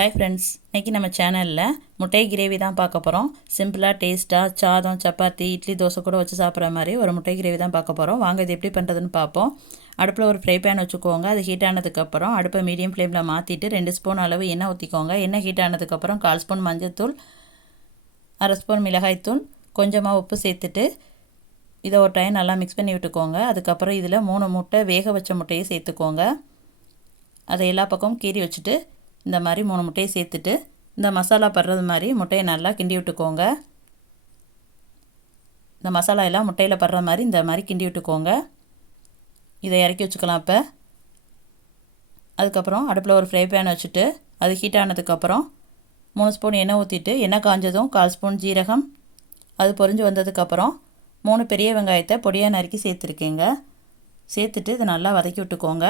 Hi friends இன்றைக்கி நம்ம சேனலில் முட்டை கிரேவி தான் பார்க்க போகிறோம் சிம்பிளாக டேஸ்ட்டாக சாதம் சப்பாத்தி இட்லி தோசை கூட வச்சு சாப்பிட்ற மாதிரி ஒரு முட்டை கிரேவி தான் பார்க்க போகிறோம் வாங்க இது எப்படி பண்ணுறதுன்னு பார்ப்போம். அடுப்பில் ஒரு ஃப்ரை பேன் வச்சுக்கோங்க. அது ஹீட் ஆனதுக்கப்புறம் அடுப்பை மீடியம் ஃப்ளேமில் மாற்றிட்டு ரெண்டு ஸ்பூன் அளவு எண்ணெய் ஊற்றிக்கோங்க எண்ணெய் ஹீட் ஆனதுக்கப்புறம் கால் ஸ்பூன் மஞ்சத்தூள் அரை ஸ்பூன் மிளகாய்த்தூள் கொஞ்சமாக உப்பு சேர்த்துட்டு இதை ஒரு டைம் நல்லா மிக்ஸ் பண்ணி விட்டுக்கோங்க. அதுக்கப்புறம் இதில் மூணு முட்டை வேக வச்ச முட்டையை சேர்த்துக்கோங்க. அதை எல்லா பக்கமும் கீறி வச்சுட்டு இந்த மாதிரி மூணு முட்டையை சேர்த்துட்டு இந்த மசாலா படுறது மாதிரி முட்டையை நல்லா கிண்டி விட்டுக்கோங்க. இந்த மசாலா எல்லாம் முட்டையில் படுற மாதிரி இந்த மாதிரி கிண்டி விட்டுக்கோங்க. இதை இறக்கி வச்சுக்கலாம் இப்போ. அதுக்கப்புறம் அடுப்பில் ஒரு ஃப்ரை பேன் வச்சுட்டு அது ஹீட் ஆனதுக்கப்புறம் மூணு ஸ்பூன் எண்ணெய் ஊற்றிட்டு எண்ணெய் காஞ்சதும் கால் ஸ்பூன் ஜீரகம். அது பொரிஞ்சு வந்ததுக்கப்புறம் மூணு பெரிய வெங்காயத்தை பொடியாக நறுக்கி சேர்த்துருக்கேங்க. சேர்த்துட்டு இதை நல்லா வதக்கி விட்டுக்கோங்க.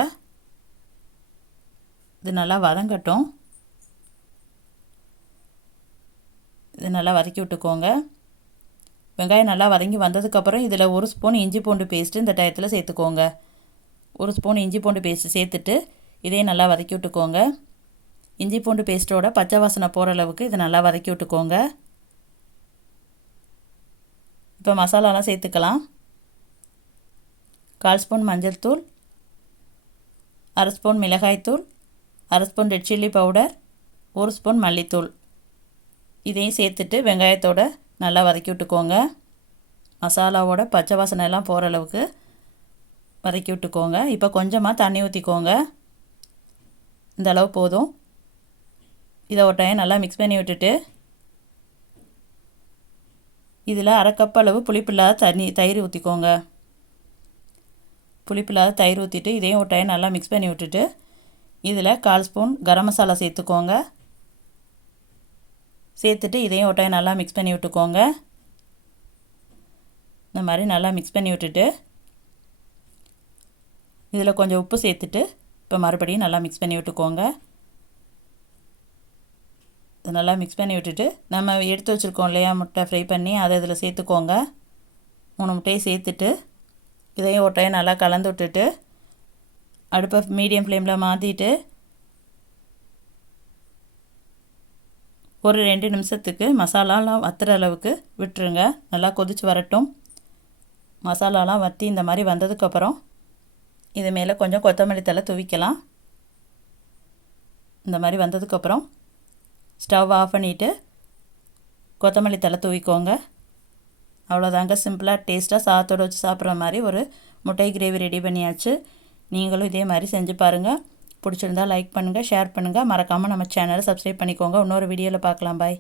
இது நல்லா வதங்கட்டும். இது நல்லா வதக்கி விட்டுக்கோங்க. வெங்காயம் நல்லா வதங்கி வந்ததுக்கப்புறம் இதில் ஒரு ஸ்பூன் இஞ்சி பூண்டு பேஸ்ட்டு இந்த டயத்தில் சேர்த்துக்கோங்க. ஒரு ஸ்பூன் இஞ்சி பூண்டு பேஸ்ட்டு சேர்த்துட்டு இதையும் நல்லா வதக்கி விட்டுக்கோங்க. இஞ்சி பூண்டு பேஸ்ட்டோட பச்சை வாசனை போகிற அளவுக்கு இதை நல்லா வதக்கி விட்டுக்கோங்க. இப்போ மசாலாலாம் சேர்த்துக்கலாம். கால் ஸ்பூன் மஞ்சள் தூள் அரை ஸ்பூன் மிளகாய்த்தூள் அரை ஸ்பூன் ரெட் சில்லி பவுடர் ஒரு ஸ்பூன் மல்லித்தூள். இதையும் சேர்த்துட்டு வெங்காயத்தோடு நல்லா வதக்கி விட்டுக்கோங்க. மசாலாவோட பச்சை வாசனை எல்லாம் போகிற அளவுக்கு வதக்கி விட்டுக்கோங்க. இப்போ கொஞ்சமாக தண்ணி ஊற்றிக்கோங்க இந்த அளவு போதும். இதை ஒரு டைம் நல்லா மிக்ஸ் பண்ணி விட்டுட்டு இதில் அரை கப் அளவு புளிப்பில்லாத தண்ணி தயிர் ஊற்றிக்கோங்க புளிப்பில்லாத தயிர் ஊற்றிட்டு இதையும் ஒரு டைம் நல்லா மிக்ஸ் பண்ணி விட்டுட்டு இதில் கால் ஸ்பூன் கரம் மசாலா சேர்த்துக்கோங்க. சேர்த்துட்டு இதையும் ஒரு நல்லா மிக்ஸ் பண்ணி விட்டுக்கோங்க. இந்த மாதிரி நல்லா மிக்ஸ் பண்ணி விட்டுட்டு இதில் கொஞ்சம் உப்பு சேர்த்துட்டு இப்போ மறுபடியும் நல்லா மிக்ஸ் பண்ணி விட்டுக்கோங்க. இது நல்லா மிக்ஸ் பண்ணி விட்டுட்டு நம்ம எடுத்து வச்சுருக்கோம் இல்லையா முட்டை ஃப்ரை பண்ணி அதை இதில் சேர்த்துக்கோங்க. மூணு முட்டையை சேர்த்துட்டு இதையும் ஒட்டையும் நல்லா கலந்து விட்டுட்டு அடுப்பை மீடியம் ஃப்ளேமில் மாற்றிட்டு ஒரு ரெண்டு நிமிஷத்துக்கு மசாலாலாம் வத்துற அளவுக்கு விட்டுருங்க. நல்லா கொதித்து வரட்டும். மசாலாலாம் வற்றி இந்த மாதிரி வந்ததுக்கப்புறம் இது மேலே கொஞ்சம் கொத்தமல்லி தலை துவிக்கலாம். இந்த மாதிரி வந்ததுக்கப்புறம் ஸ்டவ் ஆஃப் பண்ணிவிட்டு கொத்தமல்லி தலை தூவிக்கோங்க. அவ்வளோதாங்க. சிம்பிளாக டேஸ்ட்டாக சாத்தோடு வச்சு சாப்பிட்ற மாதிரி ஒரு முட்டை கிரேவி ரெடி பண்ணியாச்சு. நீங்களும் இதே மாதிரி செஞ்சு பாருங்கள் பிடிச்சிருந்தா லைக் பண்ணுங்கள் ஷேர் பண்ணுங்கள் மறக்காமல் நம்ம சேனலை சப்ஸ்கிரைப் பண்ணிக்கோங்க. இன்னொரு வீடியோவில் பார்க்கலாம். பாய்